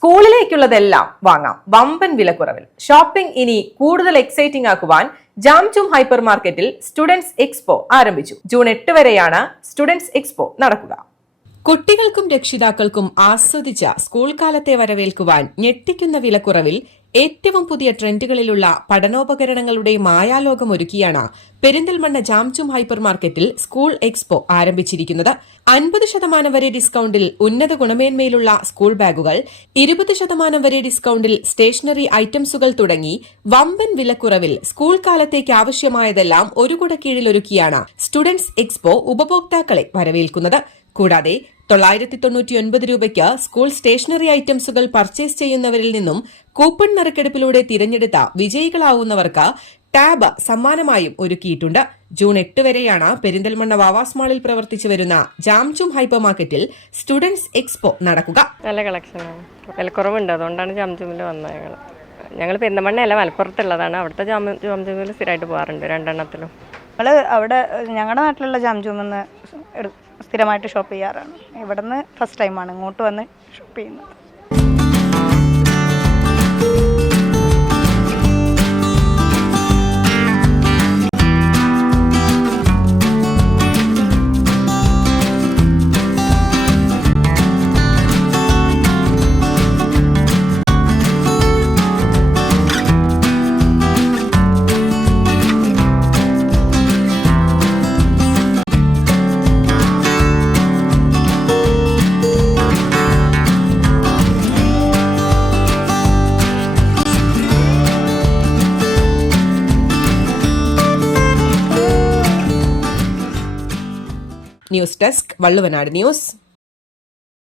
സ്കൂളിലേക്കുള്ളതെല്ലാം വാങ്ങാം വമ്പൻ വിലക്കുറവിൽ. ഷോപ്പിംഗ് ഇനി കൂടുതൽ എക്സൈറ്റിംഗ് ആക്കുവാൻ ജാംജും ഹൈപ്പർ മാർക്കറ്റിൽ സ്റ്റുഡൻസ് എക്സ്പോ ആരംഭിച്ചു. ജൂൺ 8 വരെയാണ് സ്റ്റുഡൻസ് എക്സ്പോ നടക്കുക. കുട്ടികൾക്കും രക്ഷിതാക്കൾക്കും ആസ്വദിച്ച സ്കൂൾ കാലത്തെ വരവേൽക്കുവാൻ ഞെട്ടിക്കുന്ന വിലക്കുറവിൽ ഏറ്റവും പുതിയ ട്രെൻഡുകളിലുള്ള പഠനോപകരണങ്ങളുടെ മായാലോകമൊരുക്കിയാണ് പെരിന്തൽമണ്ണ ജാംജും ഹൈപ്പർ മാർക്കറ്റിൽ സ്കൂൾ എക്സ്പോ ആരംഭിച്ചിരിക്കുന്നത്. 50% വരെ ഡിസ്കൌണ്ടിൽ ഉന്നത ഗുണമേന്മയിലുള്ള സ്കൂൾ ബാഗുകൾ, 20% വരെ ഡിസ്കൌണ്ടിൽ സ്റ്റേഷനറി ഐറ്റംസുകൾ തുടങ്ങി വമ്പൻ വിലക്കുറവിൽ സ്കൂൾ കാലത്തേക്ക് ആവശ്യമായതെല്ലാം ഒരു കുടക്കീഴിൽ ഒരുക്കിയാണ് സ്റ്റുഡൻസ് എക്സ്പോ ഉപഭോക്താക്കളെ വരവേൽക്കുന്നത്. കൂടാതെ 999 രൂപയ്ക്ക് സ്കൂൾ സ്റ്റേഷനറി ഐറ്റംസുകൾ പർച്ചേസ് ചെയ്യുന്നവരിൽ നിന്നും കൂപ്പൺ നറുക്കെടുപ്പിലൂടെ തിരഞ്ഞെടുത്ത വിജയികളാവുന്നവർക്ക് ടാബ് സമ്മാനമായും ഒരുക്കിയിട്ടുണ്ട്. ജൂൺ 8 വരെയാണ് പെരിന്തൽമണ്ണ വാവാസ് മാളിൽ പ്രവർത്തിച്ചു വരുന്ന ജാംജും ഹൈപ്പർ മാർക്കറ്റിൽ സ്റ്റുഡൻസ് എക്സ്പോ നടക്കുക. നല്ല കളക്ഷനാണ്, വിലക്കുറവുണ്ട്, അതുകൊണ്ടാണ് ജാംജുമിൽ വന്നത്. ഞങ്ങൾ പെരിന്തൽമണ്ണയല്ല, മലപ്പുറത്തുള്ളതാണ്. അവിടുത്തെ ജാംജുമിൽ സ്ഥിരമായിട്ട് പോകാറുണ്ട്, രണ്ടെണ്ണത്തിലും. ഞങ്ങൾ അവിടെ ഞങ്ങളുടെ നാട്ടിലുള്ള ജാംജുമെന്ന് സ്ഥിരമായിട്ട് ഷോപ്പ് ചെയ്യാറാണ്. ഇവിടെ നിന്ന് ഫസ്റ്റ് ടൈമാണ് ഇങ്ങോട്ട് വന്ന് ഷോപ്പ് ചെയ്യുന്നത്. News desk Valluvanad news.